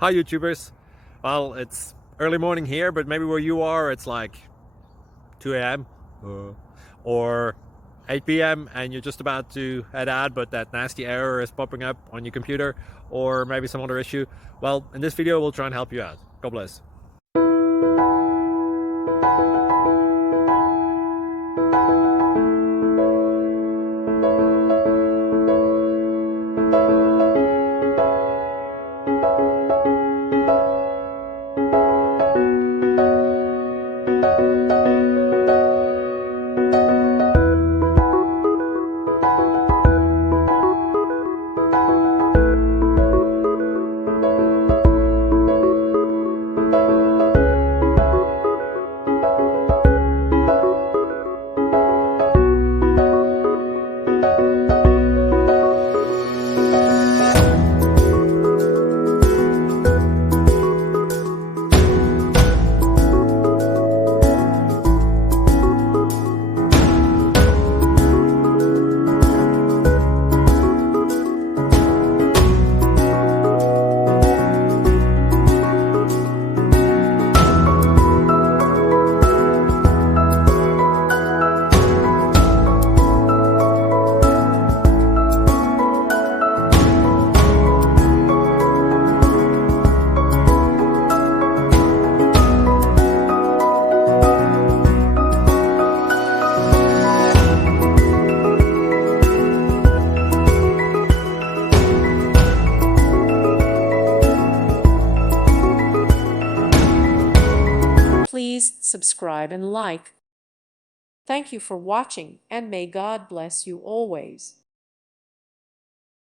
Hi YouTubers. Well, it's early morning here, but maybe where you are it's like 2 a.m. Or 8 p.m. and you're just about to head out, but that nasty error is popping up on your computer, or maybe some other issue. Well, in this video we'll try and help you out. God bless. Please subscribe and like. Thank you for watching, and may God bless you always.